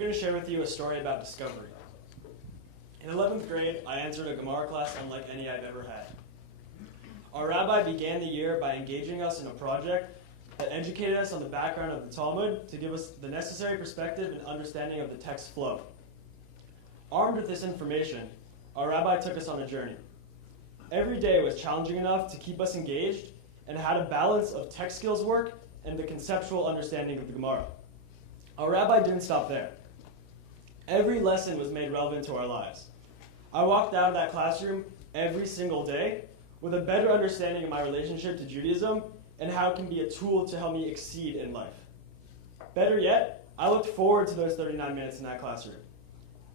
going to share with you a story about discovery. In 11th grade, I entered a Gemara class unlike any I've ever had. Our rabbi began the year by engaging us in a project that educated us on the background of the Talmud to give us the necessary perspective and understanding of the text flow. Armed with this information, our rabbi took us on a journey. Every day was challenging enough to keep us engaged and had a balance of text skills work and the conceptual understanding of the Gemara. Our rabbi didn't stop there. Every lesson was made relevant to our lives. I walked out of that classroom every single day with a better understanding of my relationship to Judaism and how it can be a tool to help me exceed in life. Better yet, I looked forward to those 39 minutes in that classroom.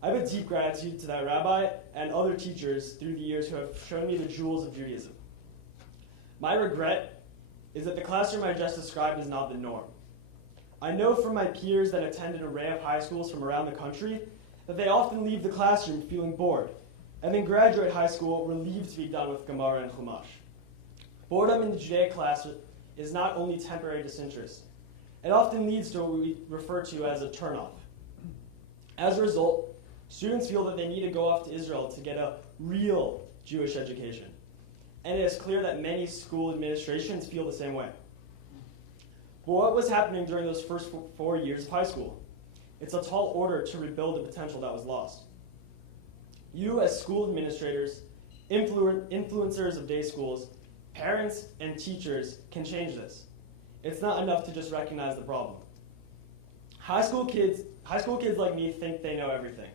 I have a deep gratitude to that rabbi and other teachers through the years who have shown me the jewels of Judaism. My regret is that the classroom I just described is not the norm. I know from my peers that attend an array of high schools from around the country that they often leave the classroom feeling bored, and then graduate high school relieved to be done with Gemara and Chumash. Boredom in the Judaic class is not only temporary disinterest. It often leads to what we refer to as a turnoff. As a result, students feel that they need to go off to Israel to get a real Jewish education. And it is clear that many school administrations feel the same way. But what was happening during those first 4 years of high school? It's a tall order to rebuild the potential that was lost. You, as school administrators, influencers of day schools, parents, and teachers can change this. It's not enough to just recognize the problem. High school kids like me think they know everything.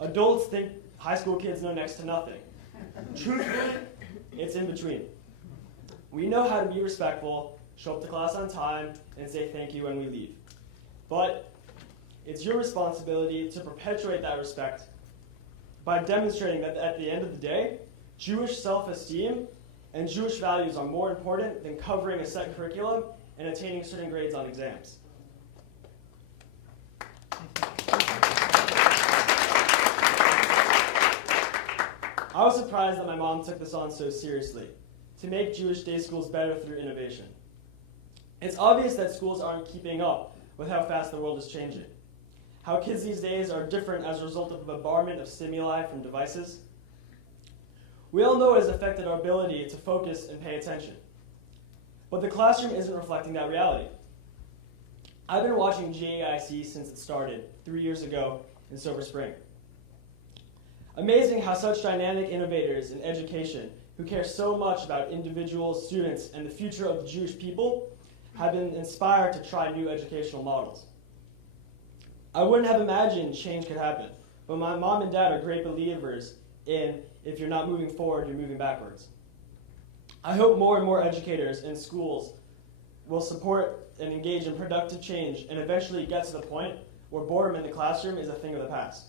Adults think high school kids know next to nothing. Truthfully, it's in between. We know how to be respectful, show up to class on time, and say thank you when we leave. But it's your responsibility to perpetuate that respect by demonstrating that at the end of the day, Jewish self-esteem and Jewish values are more important than covering a set curriculum and attaining certain grades on exams. I was surprised that my mom took this on so seriously, to make Jewish day schools better through innovation. It's obvious that schools aren't keeping up with how fast the world is changing. How kids these days are different as a result of the bombardment of stimuli from devices. We all know it has affected our ability to focus and pay attention. But the classroom isn't reflecting that reality. I've been watching JEIC since it started 3 years ago in Silver Spring. Amazing how such dynamic innovators in education who care so much about individuals, students, and the future of the Jewish people have been inspired to try new educational models. I wouldn't have imagined change could happen, but my mom and dad are great believers in if you're not moving forward, you're moving backwards. I hope more and more educators in schools will support and engage in productive change and eventually get to the point where boredom in the classroom is a thing of the past.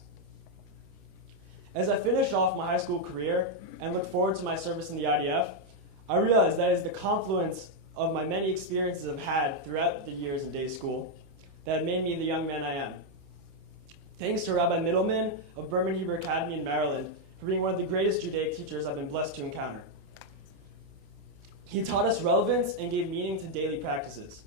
As I finish off my high school career and look forward to my service in the IDF, I realize that is the confluence of my many experiences I've had throughout the years in day school that made me the young man I am. Thanks to Rabbi Middleman of Berman Hebrew Academy in Maryland for being one of the greatest Judaic teachers I've been blessed to encounter. He taught us relevance and gave meaning to daily practices.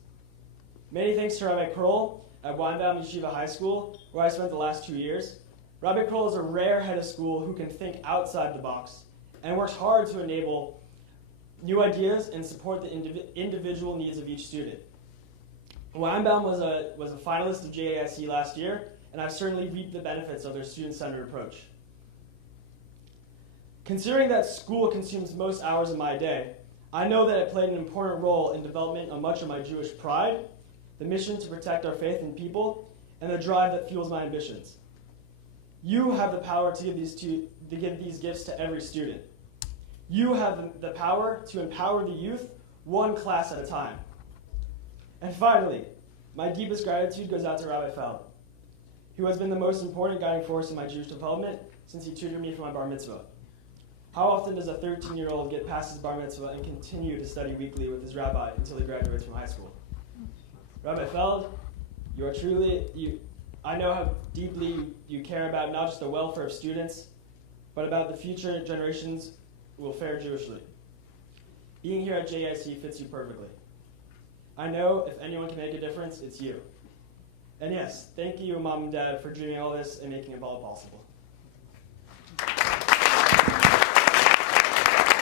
Many thanks to Rabbi Kroll at Weinbaum Yeshiva High School, where I spent the last 2 years. Rabbi Kroll is a rare head of school who can think outside the box and works hard to enable new ideas and support the individual needs of each student. Weinbaum was a finalist of JEIC last year, and I've certainly reaped the benefits of their student-centered approach. Considering that school consumes most hours of my day, I know that it played an important role in development of much of my Jewish pride, the mission to protect our faith in people, and the drive that fuels my ambitions. You have the power to give these gifts to every student. You have the power to empower the youth one class at a time. And finally, my deepest gratitude goes out to Rabbi Feld, who has been the most important guiding force in my Jewish development since he tutored me for my bar mitzvah. How often does a 13-year-old get past his bar mitzvah and continue to study weekly with his rabbi until he graduates from high school? Rabbi Feld, you are truly, I know how deeply you care about not just the welfare of students, but about the future generations who will fare Jewishly. Being here at JEIC fits you perfectly. I know if anyone can make a difference, it's you. And yes, thank you, Mom and Dad, for doing all this and making it all possible.